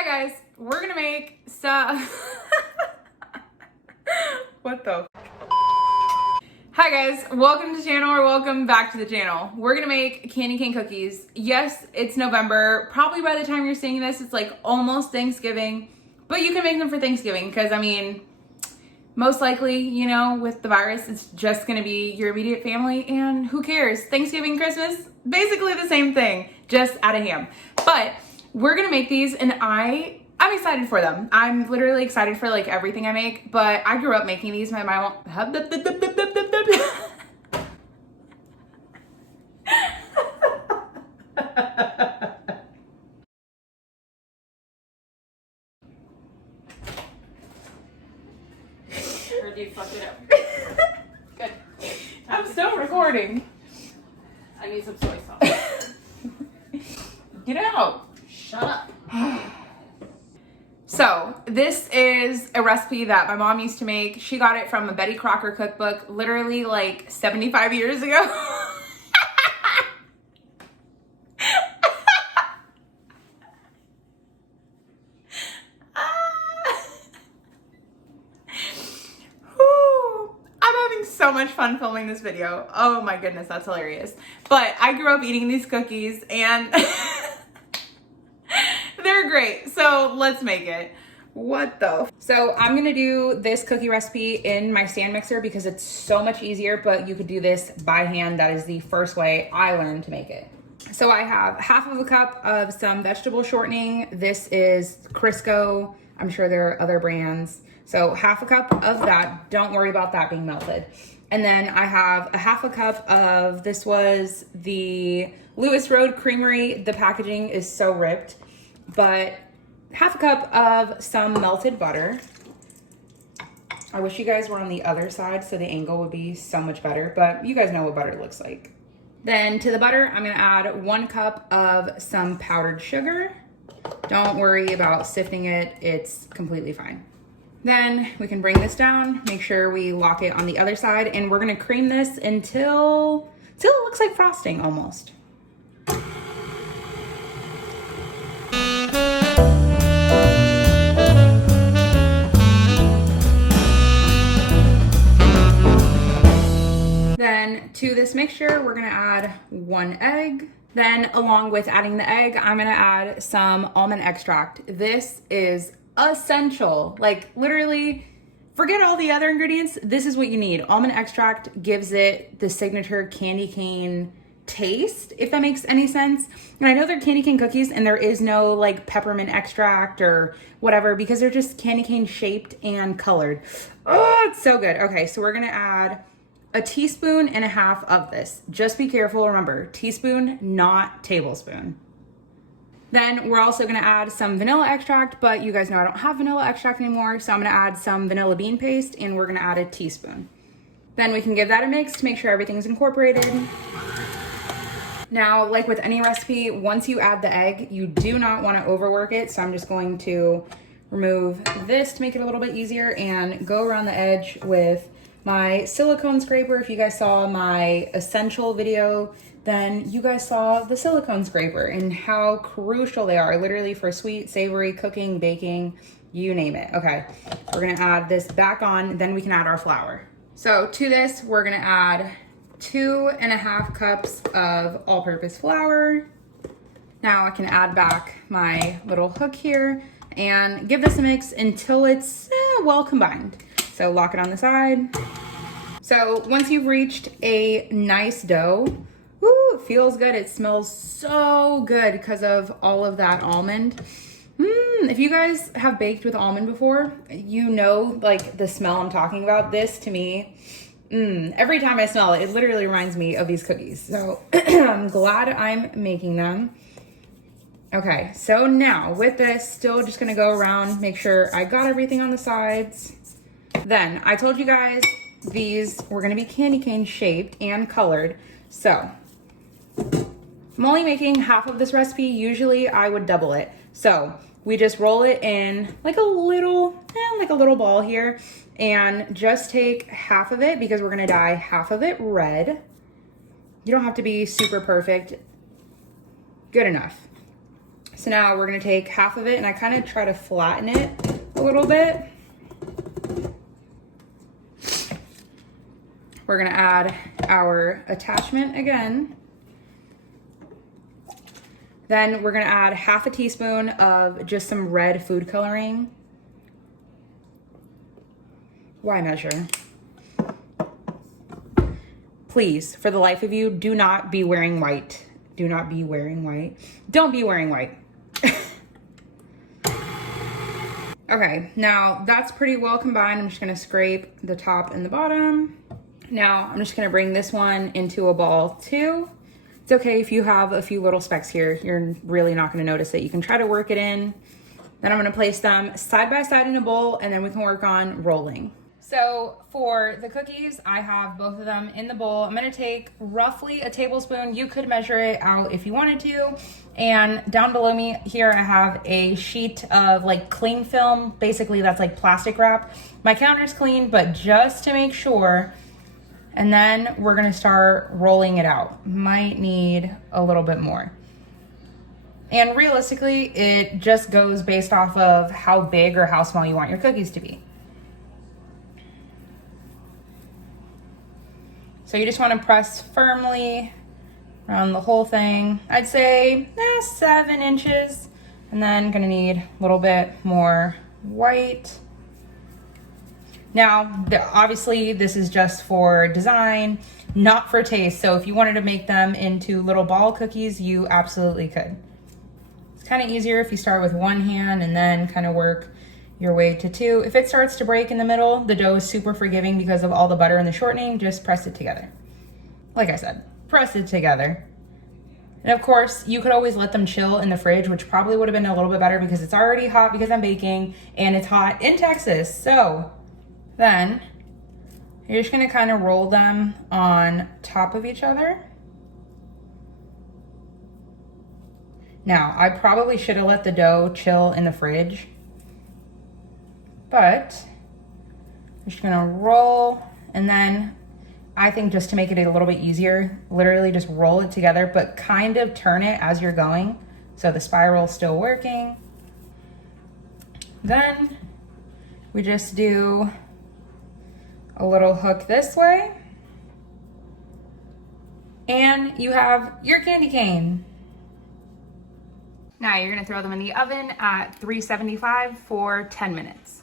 Hi guys, we're gonna make some, what the? Hi guys, welcome to the channel or welcome back to the channel. We're gonna make candy cane cookies. Yes, it's November. Probably by the time you're seeing this, it's like almost Thanksgiving, but you can make them for Thanksgiving because I mean, most likely, you know, with the virus, it's just gonna be your immediate family and who cares? Thanksgiving, Christmas, basically the same thing, just out of ham. But we're gonna make these and I'm excited for them. I'm literally excited for like everything I make, but I grew up making these. My mom, Heard you fucked it up. Good. I'm still recording. I need some soy sauce. Get out. Shut up. So this is a recipe that my mom used to make. She got it from a Betty Crocker cookbook literally like 75 years ago. Whew. I'm having so much fun filming this video. Oh my goodness, that's hilarious. But I grew up eating these cookies and they're great. So let's make it. What the? So I'm gonna do this cookie recipe in my stand mixer because it's so much easier, but you could do this by hand. That is the first way I learned to make it. So I have half of a cup of some vegetable shortening. This is Crisco. I'm sure there are other brands. So half a cup of that. Don't worry about that being melted. And then I have a half a cup of, this was the Lewis Road Creamery. The packaging is so ripped, but half a cup of some melted butter. I wish you guys were on the other side so the angle would be so much better, but you guys know what butter looks like. Then to the butter, I'm gonna add 1 cup of some powdered sugar. Don't worry about sifting it, it's completely fine. Then we can bring this down, make sure we lock it on the other side, and we're gonna cream this until it looks like frosting almost. Then to this mixture, we're gonna add 1 egg. Then along with adding the egg, I'm gonna add some almond extract. This is essential. Like literally, forget all the other ingredients. This is what you need. Almond extract gives it the signature candy cane taste, if that makes any sense. And I know they're candy cane cookies and there is no like peppermint extract or whatever because they're just candy cane shaped and colored. Oh, it's so good. Okay, so we're gonna add 1.5 teaspoons of this. Just be careful, remember, teaspoon, not tablespoon. Then we're also gonna add some vanilla extract, but you guys know I don't have vanilla extract anymore, so I'm gonna add some vanilla bean paste and we're gonna add 1 teaspoon. Then we can give that a mix to make sure everything's incorporated. Now, like with any recipe, once you add the egg, you do not wanna overwork it, so I'm just going to remove this to make it a little bit easier and go around the edge with my silicone scraper. If you guys saw my essential video, then you guys saw the silicone scraper and how crucial they are literally for sweet, savory, cooking, baking, you name it. Okay, we're gonna add this back on, then we can add our flour. So to this, we're gonna add 2.5 cups of all-purpose flour. Now I can add back my little hook here and give this a mix until it's well combined. So lock it on the side. So once you've reached a nice dough, woo, it feels good. It smells so good because of all of that almond. If you guys have baked with almond before, you know like the smell I'm talking about. This to me, every time I smell it, it literally reminds me of these cookies. So I'm glad I'm making them. Okay, so now with this, still just gonna go around, make sure I got everything on the sides. Then I told you guys these were gonna be candy cane shaped and colored. So I'm only making half of this recipe. Usually I would double it. So we just roll it in like a little ball here and just take half of it because we're gonna dye half of it red. You don't have to be super perfect. Good enough. So now we're gonna take half of it and I kind of try to flatten it a little bit. We're gonna add our attachment again. Then we're gonna add half a teaspoon of just some red food coloring. Why measure? Please, for the life of you, do not be wearing white. Do not be wearing white. Don't be wearing white. Okay, now that's pretty well combined. I'm just gonna scrape the top and the bottom. Now I'm just gonna bring this one into a ball too. It's okay if you have a few little specks here. You're really not gonna notice it. You can try to work it in. Then I'm gonna place them side by side in a bowl and then we can work on rolling. So for the cookies, I have both of them in the bowl. I'm gonna take roughly a tablespoon. You could measure it out if you wanted to. And down below me here, I have a sheet of like cling film. Basically that's like plastic wrap. My counter's clean, but just to make sure. And then we're gonna start rolling it out. Might need a little bit more. And realistically, it just goes based off of how big or how small you want your cookies to be. So you just want to press firmly around the whole thing. I'd say 7 inches. And then gonna need a little bit more white. Now, obviously this is just for design, not for taste. So if you wanted to make them into little ball cookies, you absolutely could. It's kind of easier if you start with one hand and then kind of work your way to 2. If it starts to break in the middle, the dough is super forgiving because of all the butter and the shortening. Just press it together. Like I said, press it together. And of course, you could always let them chill in the fridge, which probably would have been a little bit better because it's already hot because I'm baking and it's hot in Texas. So then you're just gonna kind of roll them on top of each other. Now, I probably should have let the dough chill in the fridge, but I'm just gonna roll, and then I think just to make it a little bit easier, literally just roll it together, but kind of turn it as you're going so the spiral's still working. Then we just do a little hook this way, and you have your candy cane. Now you're gonna throw them in the oven at 375 for 10 minutes.